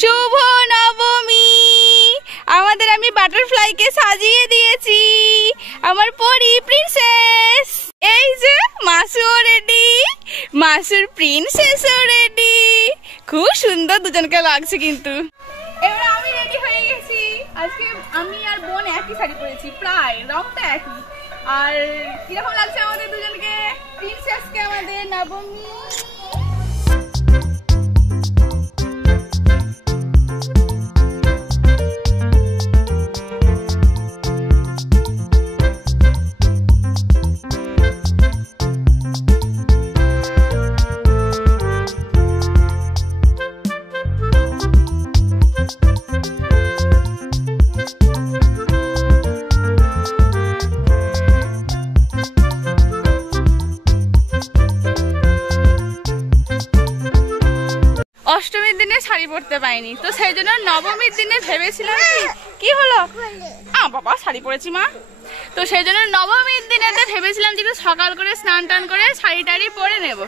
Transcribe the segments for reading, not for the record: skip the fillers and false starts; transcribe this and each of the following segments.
শুভ নবমী। আমাদের আমি বাটারফ্লাইকে সাজিয়ে দিয়েছি, আমার পরি প্রিন্সেস। এই যে মাসুও রেডি, মাসুর প্রিন্সেসও রেডি। খুব সুন্দর দুজনকে লাগছে কিন্তু। এবার আমি রেডি হয়ে গেছি। আজকে আমি আর বোন একই শাড়ি পরেছি, প্রায় রংটা একই। আর কিরকম লাগছে আমাদের দুজনকে, প্রিন্সেসকে আমাদের নবমী। অষ্টমীর দিনে শাড়ি পরতে পাইনি, তো সেই জন্য নবমীর দিনে ভেবেছিলাম কি হলো বাবা শাড়ি পরেছি মা, তো সেই জন্য নবমীর দিনে ভেবেছিলাম যে সকাল করে স্নান টান করে শাড়ি টাড়ি পরে নেব,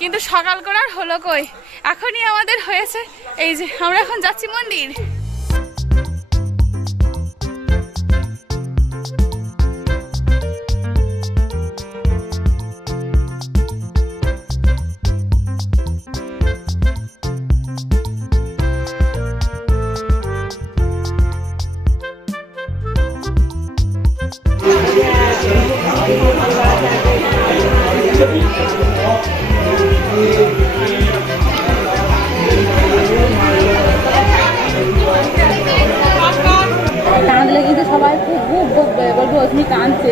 কিন্তু সকাল করার হলো কই। এখনই আমাদের হয়েছে এই যে আমরা এখন যাচ্ছি মন্দির। কাঁদলে কিন্তু সবাই খুব বকবে, বলবো অস্মি কাঁদছে।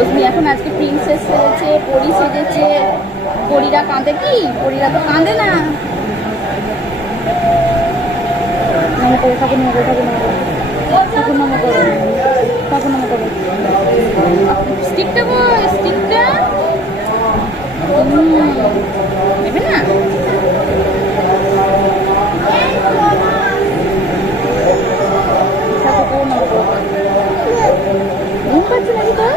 অস্মি এখন আজকে প্রিন্সেস সেজেছে, পরি সেজেছে। পরীরা কাঁদে কি? পরীরা তো কাঁদে না। ঠাকুর নাম করো, ঠাকুর নাম করো, ঠাকুর নাম করো। স্টিকটা বল, স্টিকটা নেবে না? ঘুম পাচ্ছে নাকি তো?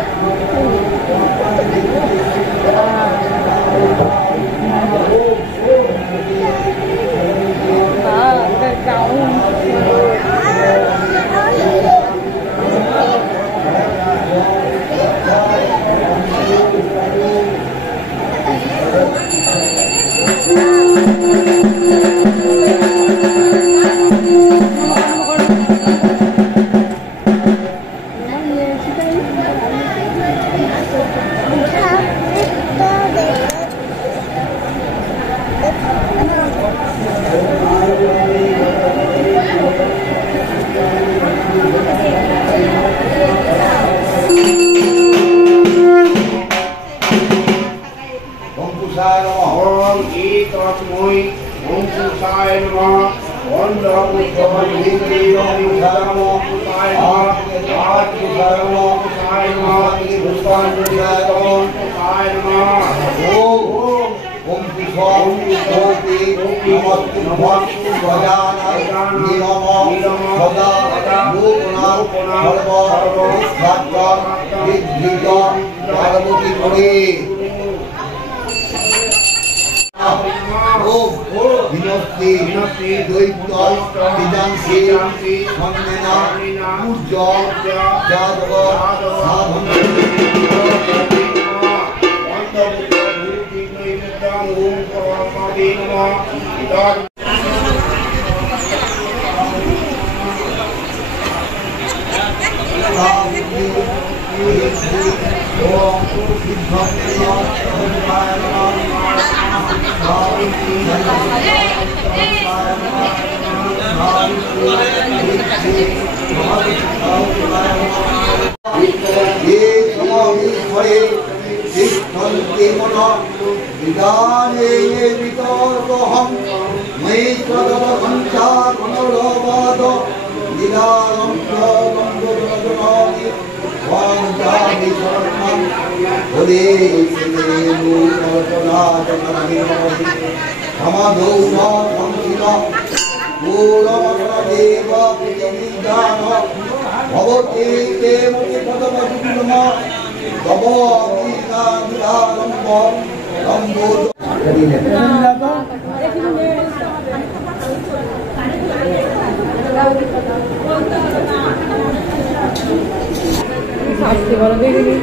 বলো দেখিনি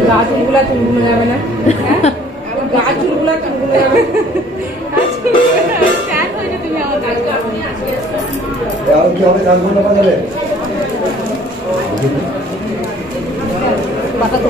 গা চুলগুলা চুলগুলো যাবে না গা চুলগুলা চুলগুলো যাবে তুমি আমার কি হবে কাজগুলো বাজালে পাতা তো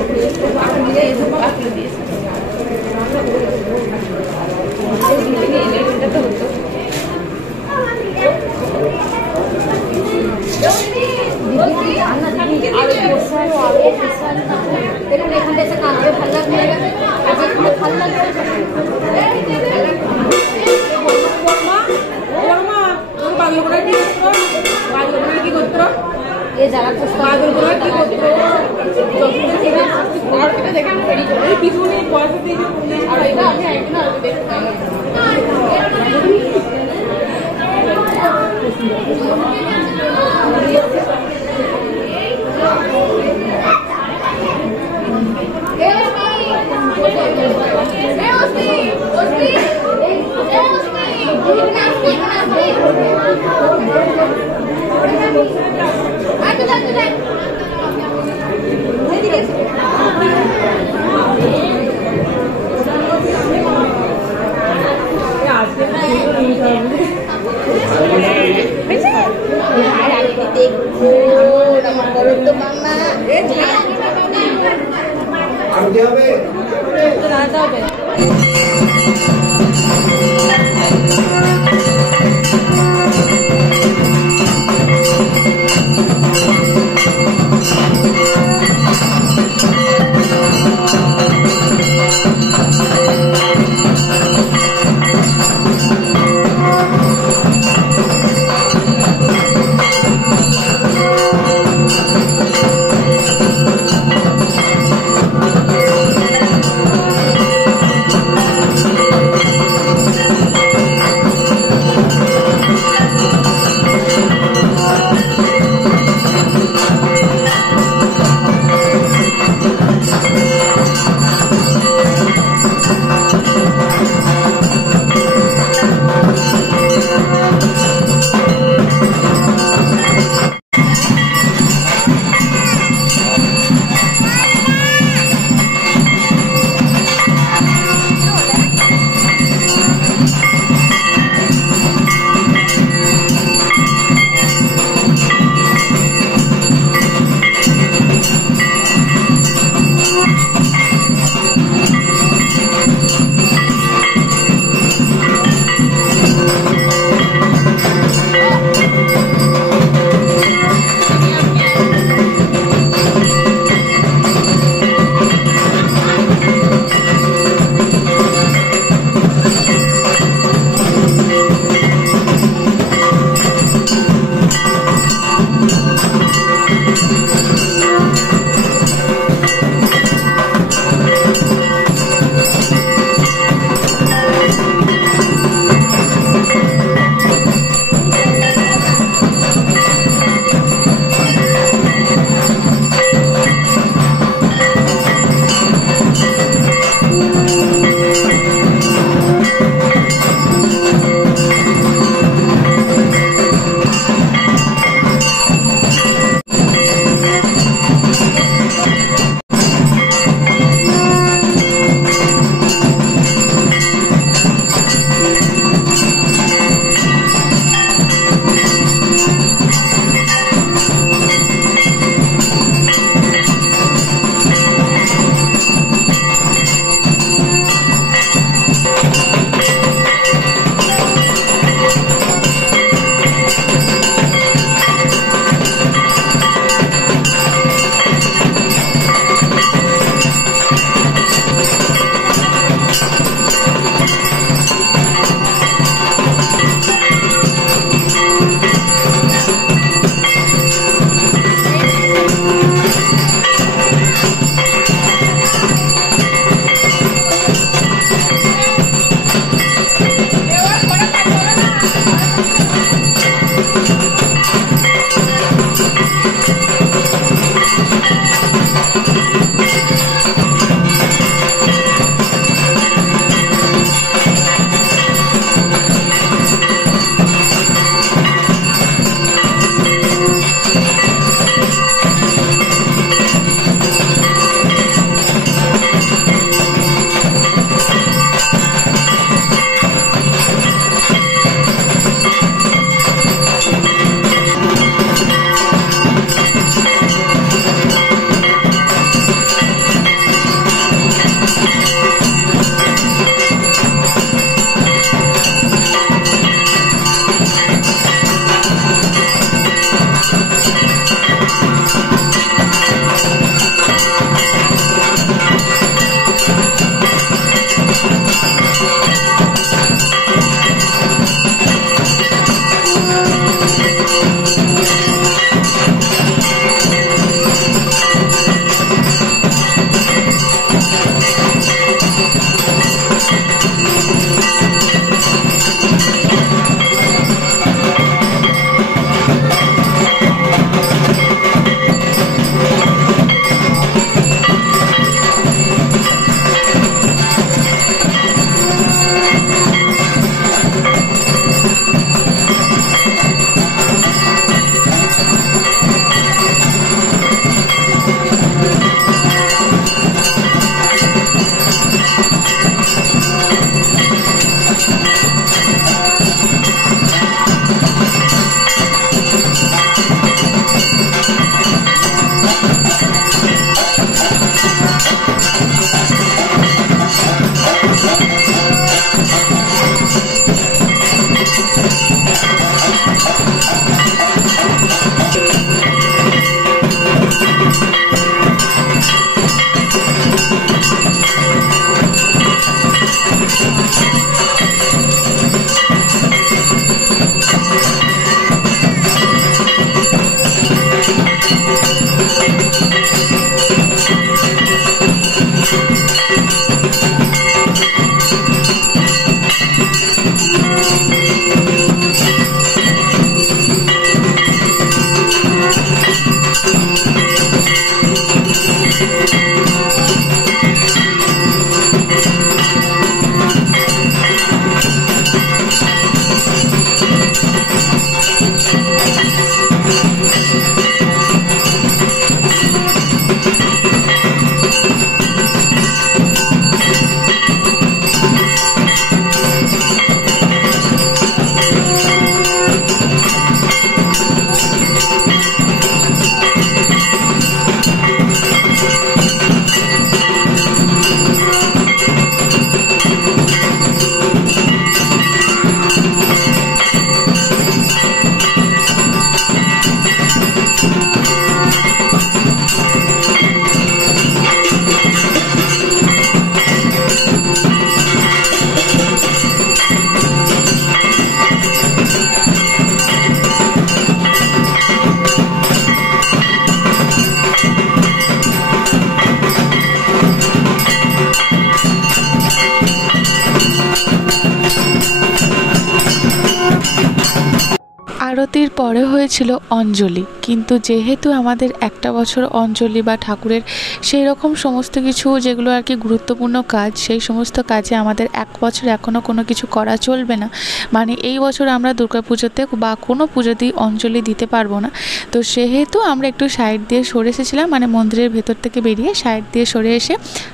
আরতির পরে হয়েছিল অঞ্জলি, কিন্তু যেহেতু আমাদের একটা বছর অঞ্জলি বা ঠাকুরের সেই রকম সমস্ত কিছু যেগুলো আর কি গুরুত্বপূর্ণ কাজ, সেই সমস্ত কাজে আমাদের এক বছর এখনও কোনো কিছু করা চলবে না। মানে এই বছর আমরা দুর্গাপুজোতে বা কোনো পুজোতেই অঞ্জলি দিতে পারবো না। তো সেহেতু আমরা একটু সাইড দিয়ে সরে এসেছিলাম, মানে মন্দিরের ভেতর থেকে বেরিয়ে সাইড দিয়ে সরে এসে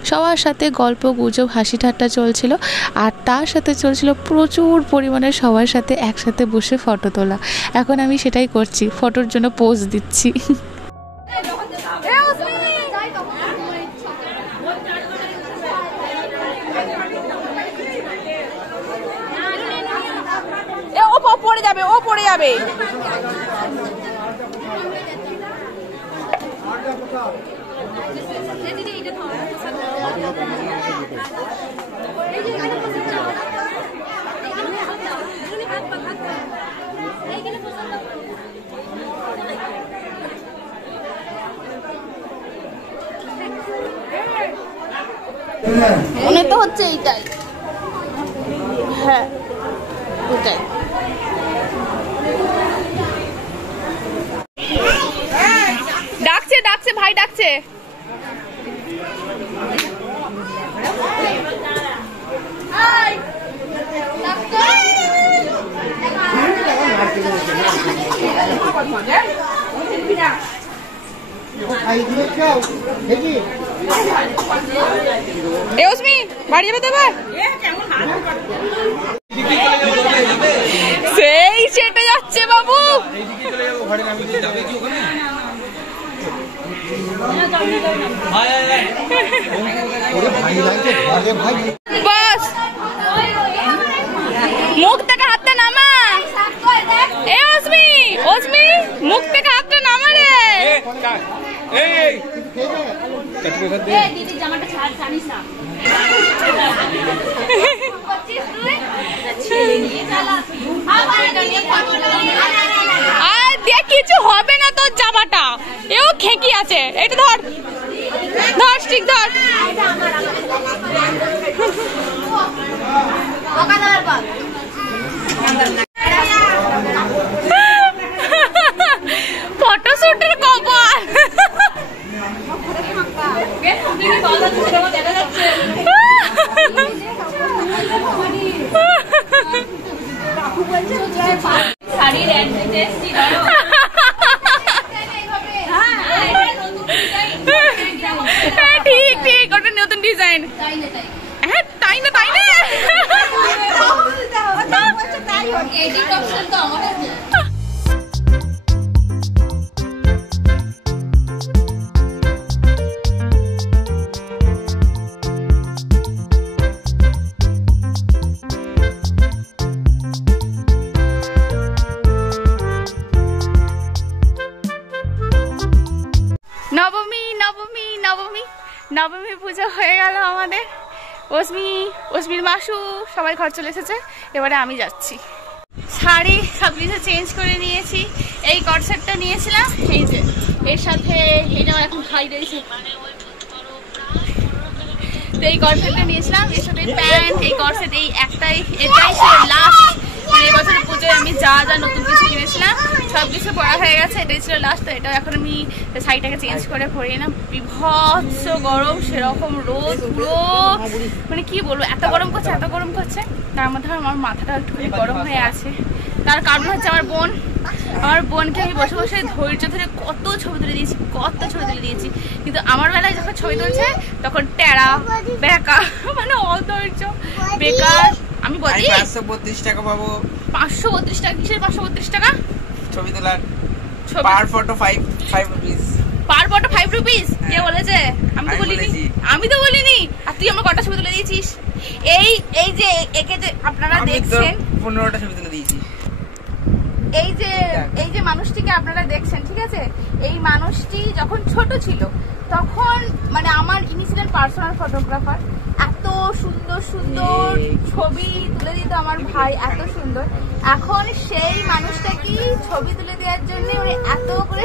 সবার সাথে গল্প গুজব হাসি ঠাট্টা চলছিল, আর তার সাথে চলছিল প্রচুর পরিমাণে সবার সাথে একসাথে বসে ফটো তোলা। এখন আমি সেটাই করছি, ফটোর জন্য পোজ দিচ্ছি। ও পড়ে যাবে, ও পড়ে যাবে। মনে তো হচ্ছে এইটাই, হ্যাঁ ওটাই। ডাকছে ডাকছে ভাই ডাকছে। বাড়ি যাবে তো এবার? সেই চেটে যাচ্ছে বাবু। বাস মুখ থেকে হাতটা নামা। এ অসমি, অসমি মুখ থেকে হাতটা নামা রে। দিদি জামাটা ছাড়, জানিস না আর দেখ কিছু হবে না তোর জামাটা, এও খেকি আছে। এটা ধর ধর, ঠিক ধর। ফটোশুটের কপাল। ঠিক ঠিক, ওটা নতুন ডিজাইন। হ্যাঁ তাই না, তাই না। নবমী নবমী নবমী নবমী পুজো হয়ে গেল আমাদের। অসমির মাসু সবাই ঘর চলে এসেছে, এবারে আমি যাচ্ছি। শাড়ি সব কিছু চেঞ্জ করে নিয়েছি। এই কট সেটটা নিয়েছিলাম, এই যে এর সাথে এটাও এখন হাই রয়েছে। তো এই কট সেটটা নিয়েছিলাম, এর সাথে প্যান্ট, এই কট সেট, এই একটাই, এটাই লাস্ট। মানে এবছরের পুজোয় আমি যা যা নতুন কিছু কিনেছিলাম সব কিছু পরা হয়ে গেছে, এটাই ছিল লাস্ট। তো এটা এখন আমি শাড়িটাকে চেঞ্জ করে পরিয়ে না। বিভৎস গরম, সেরকম রোদ, পুরো মানে কি বলবো, এত গরম করছে, এত গরম করছে। তার মধ্যে আমার মাথাটা একটুখানি গরম হয়ে আছে। তার কারণ হচ্ছে আমার বোনকে আমি বসে বসে ধৈর্য ধরে কত ছবি তুলে দিয়েছি, কিন্তু আমার বেলায় যখন ছবি তুলছে তখন টেরা বেকা, মানে অধৈর্য, বেকার। আমি বলি 532 টাকা পাবো। 532 টাকা? কিসের 532 টাকা? ছবি তোলার। পার ফটো 5 রুপিস। পার ফটো 5 রুপিস? কে বলেছে? আমি তো বলিনি। আর তুই আমার কটা ছবি তুলে দিয়েছিস? এই যে একে যে আপনারা দেখছেন, 15টা ছবি তুলে দিয়েছি। এই যে মানুষটিকে আপনারা দেখছেন, ঠিক আছে, এই মানুষটি যখন ছোট ছিল তখন মানে আমার ইনিশিয়াল পার্সোনাল ফটোগ্রাফার। এত সুন্দর সুন্দর ছবি তুলে দিত আমার ভাই, এত সুন্দর। এখন সেই মানুষটাকে ছবি তুলে দেওয়ার জন্য এত করে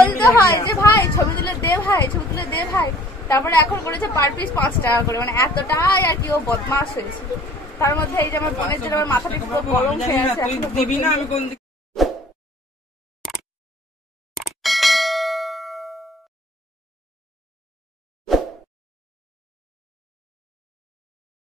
বলতে হয় যে ভাই ছবি তুলে দে, ভাই ছবি তুলে দে ভাই। তারপরে এখন করেছে পার পিস 5 টাকা করে, মানে এতটাই আর কি ও বদমাশ হয়েছে। তার মধ্যে এই যে আমার বোনের জন্য আমার মাথাটা পুরো গরম হয়ে আছে, তুই এখনো দিবি না পর্যন্ত। আমি কোন দিকে